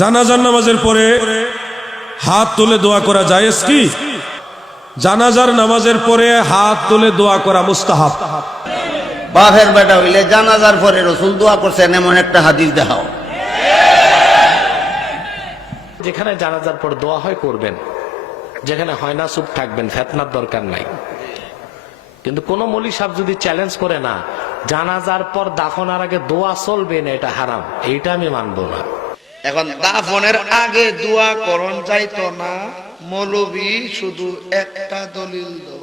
জানাজার নামাজের পরে হাত তুলে দোয়া করা জায়েজ কি? জানাজার নামাজের পরে হাত তুলে দোয়া করা মুস্তাহাব। বাপের বেটা হইলে জানাজার পরে রসুল দোয়া করছেন এমন একটা হাদিস দেখাও। যেখানে জানাজার পর দোয়া হয় করবেন, যেখানে হয় না চুপ থাকবেন, ফেতনার দরকার নাই। কিন্তু কোন মৌলী সাহেব যদি চ্যালেঞ্জ করে না জানাজার পর দাফনার আগে দোয়া চলবে না, এটা হারাম, এইটা আমি মানবো না। এখন দাফনের আগে দোয়া করণ চাইতো না, মৌলবী শুধু একটা দলিল দাও।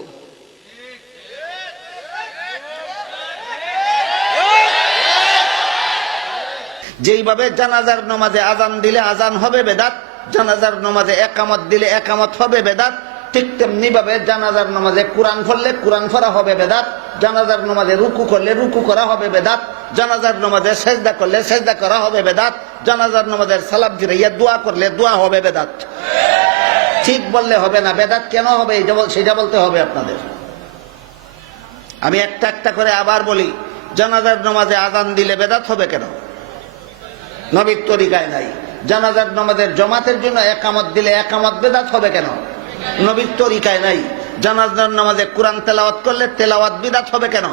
যেইভাবে জানাজার নামাজে আজান দিলে আজান হবে বেদাত, জানাজার নামাজে একামত দিলে একামত হবে বেদাত, ঠিক তেমনি ভাবে জানাজার নামাজে কোরআন পড়লে কোরআন পড়া হবে বেদাত, জানাজার নামাজে রুকু করলে রুকু করা হবে বেদাত, জানাজার নামাজে সেজদা করলে সেজদা করা হবে বেদাত, জানাজার নামাজের সালাম ফিরাইয়া দোয়া করলে দোয়া হবে বেদাত। ঠিক বললে হবে না, বেদাত কেন হবে সেটা বলতে হবে আপনাদের। আমি একটা একটা করে আবার বলি, জানাজার নামাজে আজান দিলে বেদাত হবে কেন? নবীর তরিকায় নাই। জানাজার নামাজের জমাতের জন্য একামত দিলে একামত বেদাত হবে কেন? নবীর তরিকায় নাই। জানাজার নামাজে কোরআন তেলাওয়াত করলে তেলাওয়াত বিদাত হবে কেন?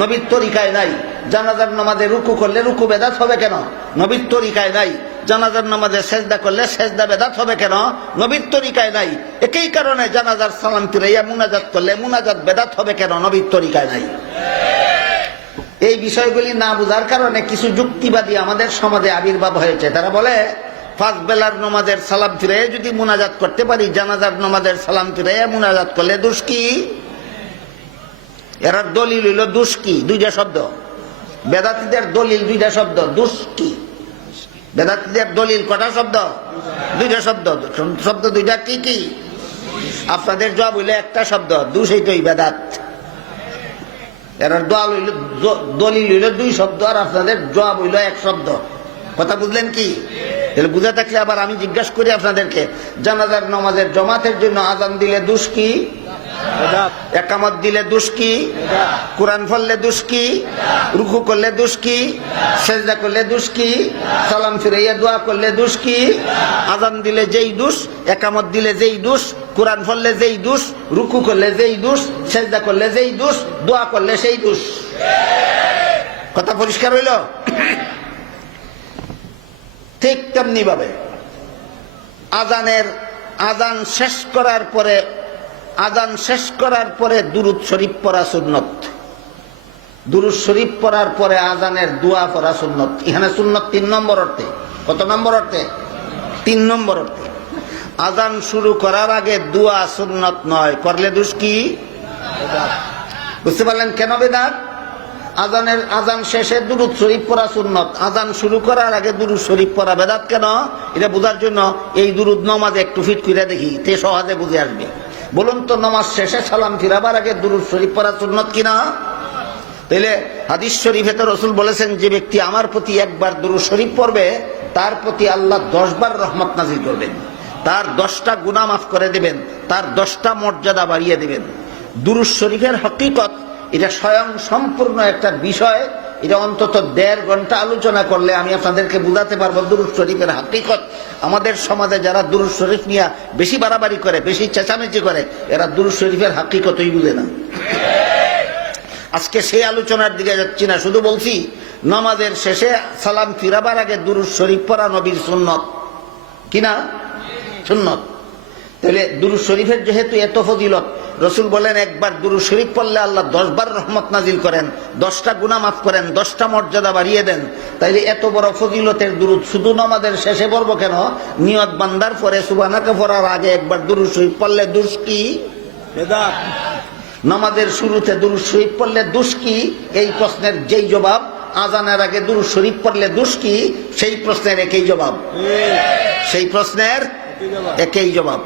নবীর তরিকায় নাই। জানাজার নামাজে রুকু করলে রুকু বেদাত হবে কেন? নবীর তরিকায় নাই। জানাজার নামাজে সেজদা করলে সেজদা বেদাত হবে কেন? নবীর তরিকায় নাই। একই কারণে জানাজার সালাম ফিরাইয়া মুনাজাত করলে মুনাজাত বেদাত হবে কেন? নবীর তরিকায় নাই। এই বিষয়গুলি না বুঝার কারণে কিছু যুক্তিবাদী আমাদের সমাজে আবির্ভাব হয়েছে। তারা বলে পাঁচ বেলার নামাজের সালাম ফিরাইয়া যদি মুনাজাত করতে পারি, জানাজার নামাজের সালাম ফিরাইয়া মুনাজাত করলে দোষ কি? এরা দলিল হইল দোষ কি, দুইটা শব্দ। বেদাতীদের দলিল দুইটা শব্দ, দোষ কি। বেদাতীদের দলিল কটা শব্দ? দুইটা শব্দ। শব্দ দুইটা কি কি? আপনাদের জবাব হইল একটা শব্দ, দোষ এইটাই বেদাত। এরা দলিল হইল দুই শব্দ আর আপনাদের জবাব হইল এক শব্দ। কথা বুঝলেন কি? বুঝে থাকলে আবার আমি জিজ্ঞাসা করি আপনাদেরকে, জানাজার নামাজের জমাতের জন্য আজান দিলে দোষ কি? একামত দিলে দোষ কি? কোরআন পড়লে দোষ কি? রুকু করলে দোষ কি? সেজদা করলে দোষ কি? সালাম ফিরাইয়া দোয়া করলে দোষ কি? আজান দিলে যেই দোষ, একামত দিলে যেই দোষ, কোরআন পড়লে যেই দোষ, রুকু করলে যেই দোষ, সেজদা করলে যেই দোষ, দোয়া করলে সেই দোষ। কথা পরিষ্কার হইল? ঠিক তেমনি ভাবে আজান শেষ করার পরে দুরূদ শরীফ পড়া সুন্নত। দুরূদ শরীফ পড়ার পরে আজানের দোয়া পড়া সুন্নত। এখানে সুন্নত 3 নম্বর অর্থে। কত নম্বর অর্থে? 3 নম্বর অর্থে। আজান শুরু করার আগে দোয়া সুন্নত নয়, করলে দোষ কি? বুঝতে পারলেন কেন বেদাত? আজান শেষে দুরূদ শরীফ পড়া সুন্নত, আজান শুরু করার আগে দুরূদ শরীফ পড়া বেদাত কেন? এটা বোঝার জন্য এই দুরূদ নামাজে একটু ফিট করে দেখি, তে সহজে বুঝে আসবে। বলুন তো, নামাজ শেষে সালাম ফিরাবার আগে দুরূদ শরীফ পড়া সুন্নত কিনা? তাইলে হাদিস শরীফে তো রাসূল বলেছেন, যে ব্যক্তি আমার প্রতি একবার দুরূদ শরীফ পড়বে তার প্রতি আল্লাহ 10 বার রহমত নাযিল করবেন, তার 10টা গুনাহ মাফ করে দিবেন, তার 10টা মর্যাদা বাড়িয়ে দিবেন। দুরূদ শরীফের হকিকত এটা স্বয়ং সম্পূর্ণ একটা বিষয়। এটা অন্তত 1.5 ঘন্টা আলোচনা করলে আমি আপনাদেরকে বুঝাতে পারবো দুরূদ শরীফের হাকিকত। আমাদের সমাজে যারা দুরূদ শরীফ নিয়ে বেশি বাড়াবাড়ি করে, বেশি চেঁচামেচি করে, এরা দুরূদ শরীফের হাকিকতই বুঝে না। আজকে সেই আলোচনার দিকে যাচ্ছি না, শুধু বলছি নামাজের শেষে সালাম ফিরাবার আগে দুরূদ শরীফ পড়া নবীর সুন্নত কিনা? সুন্নত। তাহলে দুরূদ শরীফের যেহেতু এত ফজিলত, রাসূল বলেন একবার দুরূদ শরীফ পড়লে আল্লাহ 10 বার রহমত নাজিল করেন, 10টা গুনাহ মাফ করেন, 10টা মর্যাদা বাড়িয়ে দেন। তাইলে এত বড় ফজিলতের দুরূদ শুধু নামাজের শেষে পড়ব কেন? নিয়ত বান্দার পরে সুবহানাকা পড়ার আগে একবার দুরূদ শরীফ পড়লে দোষ কি? বেদাত। নামাজের শুরুতে দুরূদ শরীফ পড়লে দোষ কি? এই প্রশ্নের যেই জবাব, আজানের আগে দুরূদ শরীফ পড়লে দোষ কি, সেই প্রশ্নের একই জবাব। সেই প্রশ্নের একই জবাব।